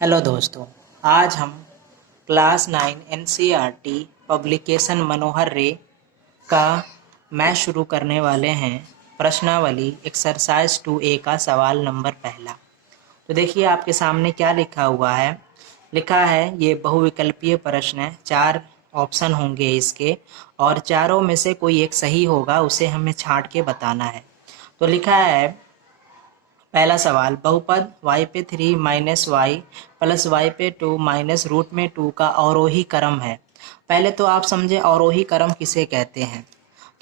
Hello दोस्तों, आज हम क्लास 9 एनसीईआरटी पब्लिकेशन मनोहर रे का मैथ शुरू करने वाले हैं। प्रश्नावली एक्सरसाइज 2A का सवाल नंबर पहला। तो देखिए आपके सामने क्या लिखा हुआ है। लिखा है ये बहुविकल्पीय प्रश्न है, 4 ऑप्शन होंगे इसके और चारों में से कोई एक सही होगा, उसे हमें छांट के बताना है। तो लिखा है पहला सवाल, बहुपद y पे 3 माइनस वाई प्लस वाई पे 2 माइनस रूट में 2 का अवरोही क्रम है। पहले तो आप समझे अवरोही क्रम किसे कहते हैं।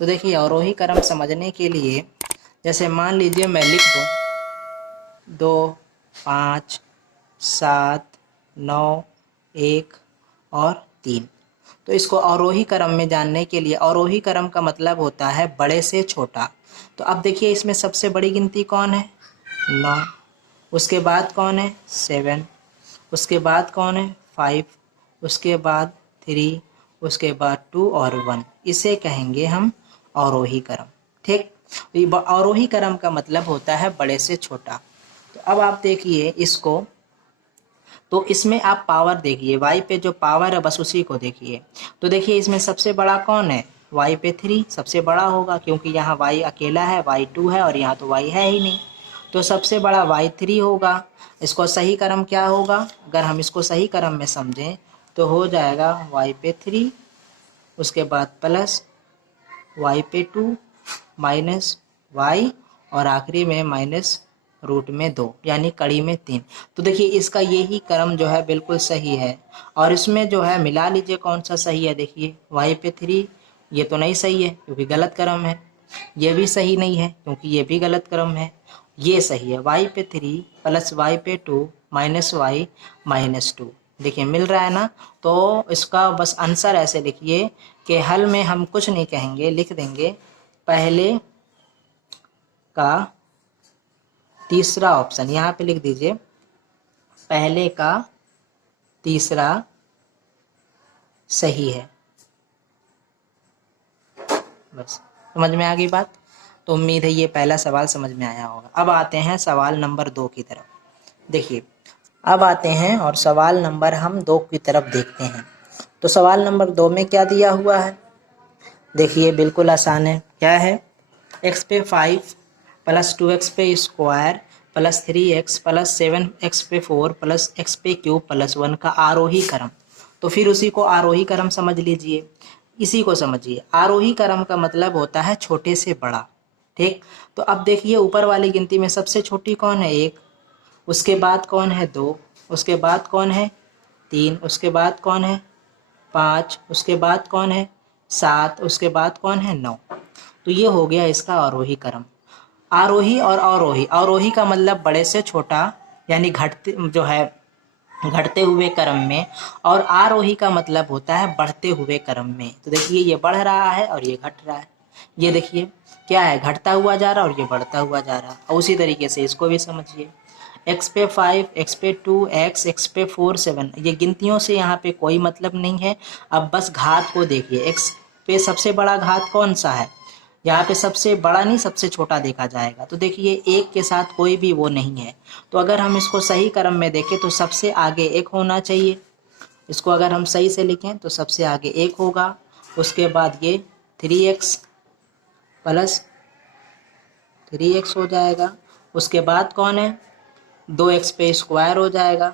तो देखिए अवरोही क्रम समझने के लिए जैसे मान लीजिए मैं लिख दूँ 2 5 7 9 1 और 3। तो इसको अवरोही क्रम में जानने के लिए, अवरोही क्रम का मतलब होता है बड़े से छोटा। तो अब देखिए इसमें सबसे बड़ी गिनती कौन है, 9। उसके बाद कौन है, 7। उसके बाद कौन है, 5। उसके बाद 3। उसके बाद 2 और 1। इसे कहेंगे हम अवरोही क्रम। ठीक, तो अवरोही क्रम का मतलब होता है बड़े से छोटा। तो अब आप देखिए इसको, तो इसमें आप पावर देखिए, y पे जो पावर है बस उसी को देखिए। तो देखिए इसमें सबसे बड़ा कौन है, y पे 3 सबसे बड़ा होगा, क्योंकि यहाँ y अकेला है, y 2 है और यहाँ तो y है ही नहीं। तो सबसे बड़ा y3 होगा। इसको सही क्रम क्या होगा, अगर हम इसको सही क्रम में समझें तो हो जाएगा y पे 3, उसके बाद प्लस y पे 2 माइनस y और आखिरी में माइनस रूट में 2 यानी कड़ी में 3। तो देखिए इसका यही क्रम जो है बिल्कुल सही है। और इसमें जो है मिला लीजिए कौन सा सही है। देखिए y पे 3 ये तो नहीं सही है क्योंकि गलत क्रम है, ये भी सही नहीं है क्योंकि ये भी गलत क्रम है। ये सही है, y पे 3 प्लस वाई पे 2 माइनस वाई माइनस 2। देखिए मिल रहा है ना। तो इसका बस आंसर ऐसे लिखिए कि हल में हम कुछ नहीं कहेंगे, लिख देंगे पहले का तीसरा ऑप्शन, यहाँ पे लिख दीजिए पहले का तीसरा सही है। बस समझ में आ गई बात। तो उम्मीद है ये पहला सवाल समझ में आया होगा। अब आते हैं सवाल नंबर 2 की तरफ। देखिए अब आते हैं और सवाल नंबर हम 2 की तरफ देखते हैं। तो सवाल नंबर 2 में क्या दिया हुआ है, देखिए बिल्कुल आसान है। क्या है, x पे 5 प्लस 2x पे square plus 3x plus 7x पे 4 प्लस x पे क्यूब प्लस 1 का आरोही क्रम। तो फिर उसी को आरोही क्रम समझ लीजिए, इसी को समझिए। आरोही क्रम का मतलब होता है छोटे से बड़ा। ठीक, तो अब देखिए ऊपर वाली गिनती में सबसे छोटी कौन है, 1। उसके बाद कौन है, 2। उसके बाद कौन है, 3। उसके बाद कौन है, 5। उसके बाद कौन है, 7। उसके बाद कौन है, 9। तो ये हो गया इसका आरोही क्रम। आरोही और अवरोही, अवरोही का मतलब बड़े से छोटा यानी घटते जो है घटते हुए क्रम में, और आरोही का मतलब होता है बढ़ते हुए क्रम में। तो देखिए ये बढ़ रहा है और ये घट रहा है। ये देखिए क्या है, घटता हुआ जा रहा है और ये बढ़ता हुआ जा रहा है। और उसी तरीके से इसको भी समझिए, x पे 5, x पे 2, x पे 4, 7। ये गिनतियों से यहाँ पे कोई मतलब नहीं है। अब बस घात को देखिए, x पे सबसे बड़ा घात कौन सा है, यहाँ पे सबसे बड़ा नहीं सबसे छोटा देखा जाएगा। तो देखिए एक के साथ कोई भी वो नहीं है। तो अगर हम इसको सही क्रम में देखें तो सबसे आगे एक होना चाहिए। इसको अगर हम सही से लिखें तो सबसे आगे एक होगा। उसके बाद ये 3x प्लस 3x हो जाएगा। उसके बाद कौन है, 2x पे स्क्वायर हो जाएगा।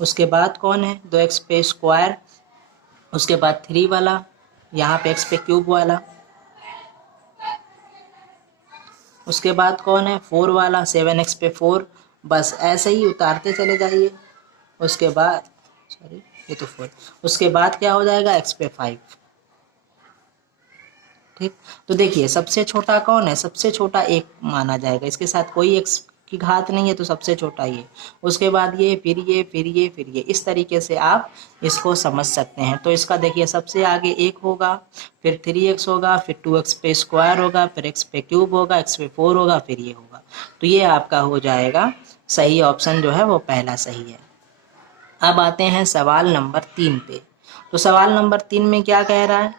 उसके बाद कौन है, 2x पे स्क्वायर। उसके बाद 3 वाला, यहाँ पे x पे क्यूब वाला। उसके बाद कौन है, 4 वाला, 7x पे 4। बस ऐसे ही उतारते चले जाइए। उसके बाद सॉरी ये तो 4। उसके बाद क्या हो जाएगा, x पे 5। ठीक, तो देखिए सबसे छोटा कौन है, सबसे छोटा एक माना जाएगा, इसके साथ कोई x की घात नहीं है तो सबसे छोटा ये। उसके बाद ये, फिर ये, फिर ये, फिर ये। इस तरीके से आप इसको समझ सकते हैं। तो इसका देखिए सबसे आगे एक होगा, फिर 3x होगा, फिर 2x पे स्क्वायर होगा, फिर x पे क्यूब होगा, x पे 4 होगा, फिर ये होगा। तो ये आपका हो जाएगा सही ऑप्शन जो है वो पहला सही है। अब आते हैं सवाल नंबर 3 पे। तो सवाल नंबर 3 में क्या कह रहा है,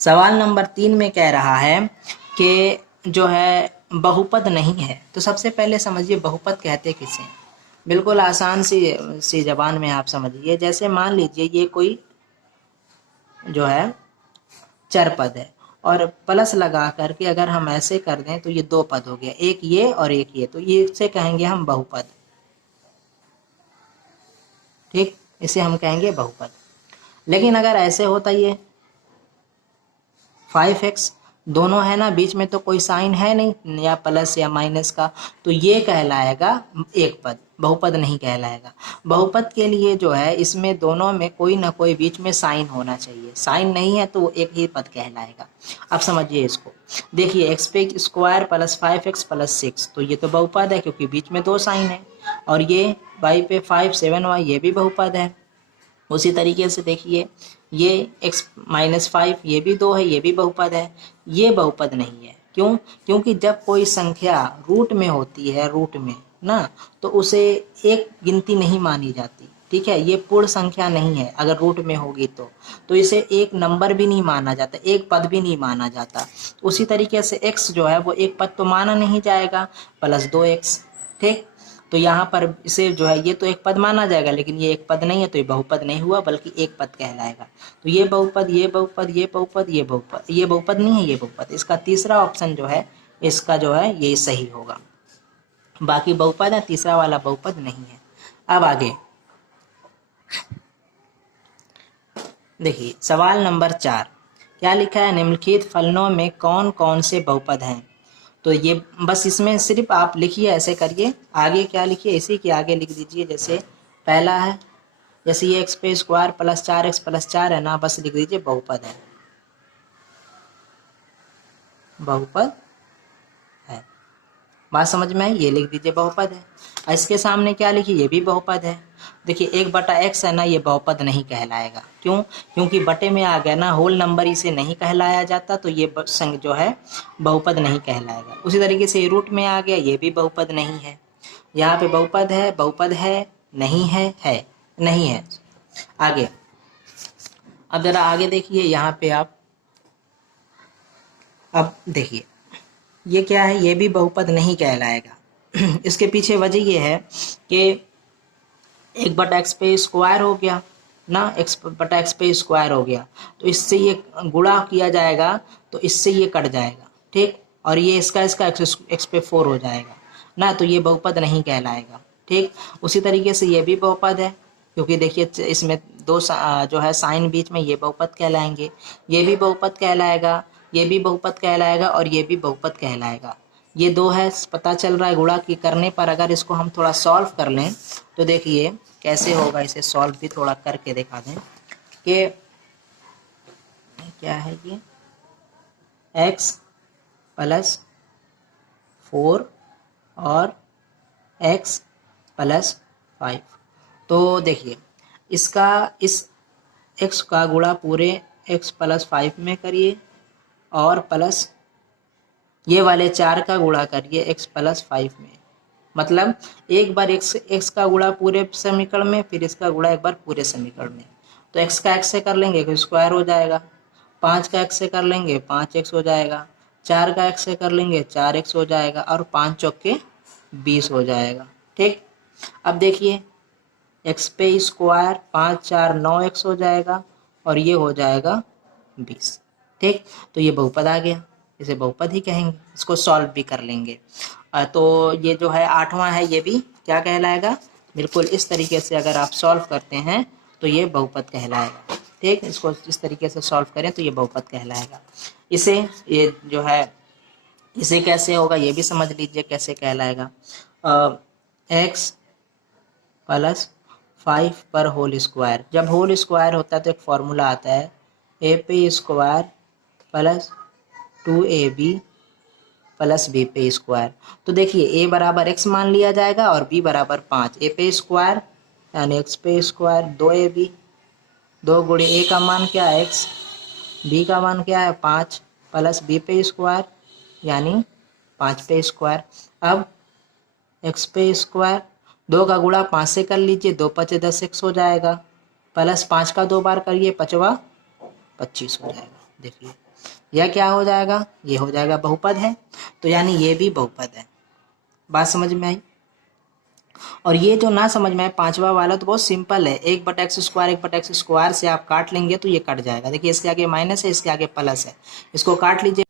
सवाल नंबर 3 में कह रहा है कि जो है बहुपद नहीं है। तो सबसे पहले समझिए बहुपद कहते किसे हैं। बिल्कुल आसान सी जबान में आप समझिए। जैसे मान लीजिए ये कोई जो है चर पद है और प्लस लगा करके अगर हम ऐसे कर दें तो ये दो पद हो गया, एक ये और एक ये, तो ये इसे कहेंगे हम बहुपद। ठीक, इसे हम कहेंगे बहुपद। लेकिन अगर ऐसे होता ये 5x दोनों है ना, बीच में तो कोई साइन है नहीं या प्लस या माइनस का, तो ये कहलाएगा एक पद, बहुपद नहीं कहलाएगा। बहुपद के लिए जो है इसमें दोनों में कोई ना कोई बीच में साइन होना चाहिए, साइन नहीं है तो वो एक ही पद कहलाएगा। अब समझिए इसको, देखिए एक्स पे स्क्वायर प्लस 5x प्लस 6, तो ये तो बहुपद है क्योंकि बीच में दो साइन है। और ये y पे 5 7y ये भी बहुपद है। उसी तरीके से देखिए ये x माइनस 5 ये भी दो है, ये भी बहुपद है। ये बहुपद नहीं है, क्यों? क्योंकि जब कोई संख्या रूट में होती है, रूट में ना, तो उसे एक गिनती नहीं मानी जाती। ठीक है, ये पूर्ण संख्या नहीं है अगर रूट में होगी तो इसे एक नंबर भी नहीं माना जाता, एक पद भी नहीं माना जाता। उसी तरीके से x जो है वो एक पद तो माना नहीं जाएगा, प्लस 2x। ठीक, तो यहाँ पर इसे जो है ये तो एक पद माना जाएगा, लेकिन ये एक पद नहीं है तो ये बहुपद नहीं हुआ बल्कि एक पद कहलाएगा। तो ये बहुपद, ये बहुपद, ये बहुपद, ये बहुपद, ये बहुपद नहीं है, ये बहुपद। इसका तीसरा ऑप्शन जो है इसका जो है ये सही होगा। बाकी बहुपद है, तीसरा वाला बहुपद नहीं है। अब आगे देखिए सवाल नंबर 4 क्या लिखा है, निम्नलिखित फलनों में कौन कौन से बहुपद हैं। तो ये बस इसमें सिर्फ आप लिखिए, ऐसे करिए, आगे क्या लिखिए इसी के आगे लिख दीजिए। जैसे पहला है, जैसे ये एक्स पे स्क्वायर प्लस 4x प्लस 4 है ना, बस लिख दीजिए बहुपद है, बहुपद है। बात समझ में आई, ये लिख दीजिए बहुपद है। और इसके सामने क्या लिखिए, ये भी बहुपद है। देखिए 1/x है ना, ये बहुपद नहीं कहलाएगा। क्यों? क्योंकि बटे में आ गया ना, होल नंबर इसे नहीं कहलाया जाता, तो ये संग जो है बहुपद नहीं कहलाएगा। उसी तरीके से रूट में आ गया, ये भी बहुपद नहीं है। यहाँ पे बहुपद है, बहुपद है, नहीं है नहीं है। आगे अब जरा आगे देखिए, यहाँ पे आप अब देखिए ये क्या है, ये भी बहुपद नहीं कहलाएगा। इसके पीछे वजह ये है कि 1/x पे स्क्वायर हो गया ना, x/x पे स्क्वायर हो गया, तो इससे ये गुणा किया जाएगा तो इससे ये कट जाएगा। ठीक, और ये इसका x पे 4 हो जाएगा ना, तो ये बहुपद नहीं कहलाएगा। ठीक, उसी तरीके से ये भी बहुपद है, क्योंकि देखिए इसमें दो जो है साइन बीच में, ये बहुपद कहलाएंगे। ये भी बहुपद कहलाएगा, ये भी बहुपद कहलाएगा और ये भी बहुपद कहलाएगा। ये दो है, पता चल रहा है गुणा की करने पर। अगर इसको हम थोड़ा सॉल्व कर लें तो देखिए कैसे होगा, इसे सॉल्व भी थोड़ा करके दिखा दें कि क्या है ये x प्लस 4 और x प्लस 5। तो देखिए इसका इस x का गुणा पूरे x प्लस 5 में करिए और प्लस ये वाले 4 का गुणा करिए x प्लस 5 में। मतलब एक बार x का गुणा पूरे समीकरण में, फिर इसका गुणा एक बार पूरे समीकरण में। तो x का x से कर लेंगे तो स्क्वायर हो जाएगा, 5 का x से कर लेंगे 5x हो जाएगा, 4 का x से कर लेंगे 4x हो जाएगा और 5 चौके 20 हो जाएगा। ठीक, अब देखिए x पे स्क्वायर 5 4 9x हो जाएगा और ये हो जाएगा 20। ठीक, तो ये बहुपद आ गया, इसे बहुपद ही कहेंगे। इसको सॉल्व भी कर लेंगे तो ये जो है 8वां है, ये भी क्या कहलाएगा, बिल्कुल इस तरीके से अगर आप सॉल्व करते हैं तो ये बहुपद कहलाएगा। ठीक, इसको इस तरीके से सॉल्व करें तो ये बहुपद कहलाएगा। इसे ये जो है इसे कैसे होगा ये भी समझ लीजिए कैसे कहलाएगा। x प्लस 5 पर होल स्क्वायर, जब होल स्क्वायर होता है तो एक फॉर्मूला आता है a पे square plus 2ab plus B पे स्क्वायर। तो देखिए a बराबर x मान लिया जाएगा और b बराबर 5। a पे स्क्वायर यानी x पे स्क्वायर 2ab, 2 गुणे a का मान क्या है x, b का मान क्या है 5, प्लस b पे स्क्वायर यानी 5 पे स्क्वायर। अब x पे स्क्वायर 2 का गुणा 5 से कर लीजिए, 2 5 10x हो जाएगा, प्लस 5 का 2 बार करिए 5 25 हो जाएगा। देखिए यह क्या हो जाएगा, ये हो जाएगा बहुपद है, तो यानी ये भी बहुपद है। बात समझ में आई। और ये जो ना समझ में आए पांचवा वाला तो बहुत सिंपल है, 1/x², 1/x² से आप काट लेंगे तो ये कट जाएगा। देखिए इसके आगे माइनस है, इसके आगे प्लस है, इसको काट लीजिए।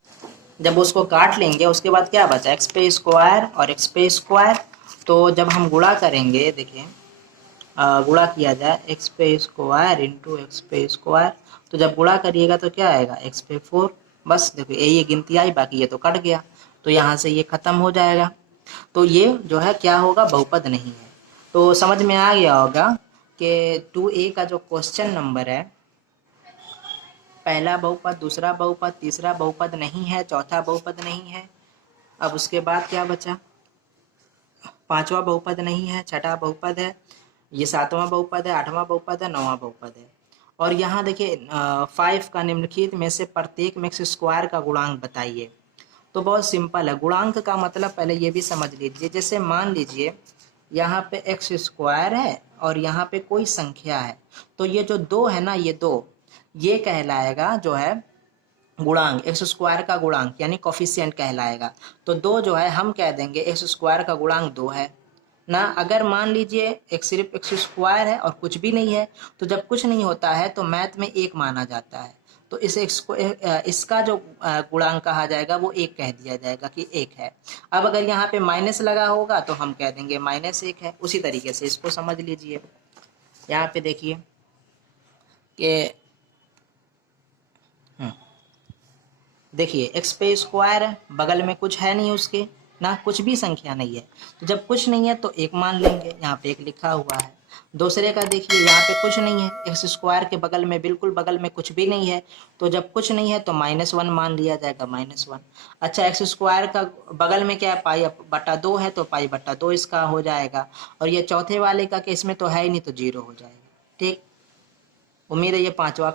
जब उसको काट लेंगे उसके बाद क्या बचा, x² और x²। तो जब हम गुणा करेंगे, देखिए गुणा किया जाए x² इंटू x², तो जब गुणा करिएगा तो क्या आएगा, x/4। बस देखो ये गिनती आई, बाकी ये तो कट गया, तो यहाँ से ये खत्म हो जाएगा। तो ये जो है क्या होगा, बहुपद नहीं है। तो समझ में आ गया होगा कि 2A का जो क्वेश्चन नंबर है, पहला बहुपद, दूसरा बहुपद, तीसरा बहुपद नहीं है, चौथा बहुपद नहीं है। अब उसके बाद क्या बचा, पांचवा बहुपद नहीं है, छठा बहुपद है, ये सातवां बहुपद है, आठवां बहुपद है, नौवां बहुपद है। और यहाँ देखिए 5 का निम्नलिखित में से प्रत्येक में x² का गुणांक बताइए। तो बहुत सिंपल है, गुणांक का मतलब पहले ये भी समझ लीजिए। जैसे मान लीजिए यहाँ पे x² है और यहाँ पे कोई संख्या है, तो ये जो 2 है ना, ये 2 ये कहलाएगा जो है गुणांक, x² का गुणांक यानी कोफिशिएंट कहलाएगा। तो 2 जो है हम कह देंगे x² का गुणांक 2 है ना। अगर मान लीजिए एक सिर्फ x² है और कुछ भी नहीं है, तो जब कुछ नहीं होता है तो मैथ में 1 माना जाता है। तो इस x को इसका जो गुणांक कहा जाएगा वो 1 कह दिया जाएगा कि 1 है। अब अगर यहाँ पे माइनस लगा होगा तो हम कह देंगे -1 है। उसी तरीके से इसको समझ लीजिए। यहाँ पे देखिए कि देखिए x² बगल में कुछ है नहीं उसके ना, कुछ भी संख्या नहीं है, तो जब कुछ नहीं है तो 1 मान लेंगे, यहाँ पे 1 लिखा हुआ है। दूसरे का देखिए यहाँ पे कुछ नहीं है, x² के बगल में बिल्कुल बगल में कुछ भी नहीं है, तो जब कुछ नहीं है तो -1 मान लिया जाएगा, -1। अच्छा x² का बगल में क्या है, π/2 है, तो π/2 इसका हो जाएगा। और ये चौथे वाले का केस में तो है ही नहीं, तो 0 हो जाएगा। ठीक, उम्मीद है ये पांचवा।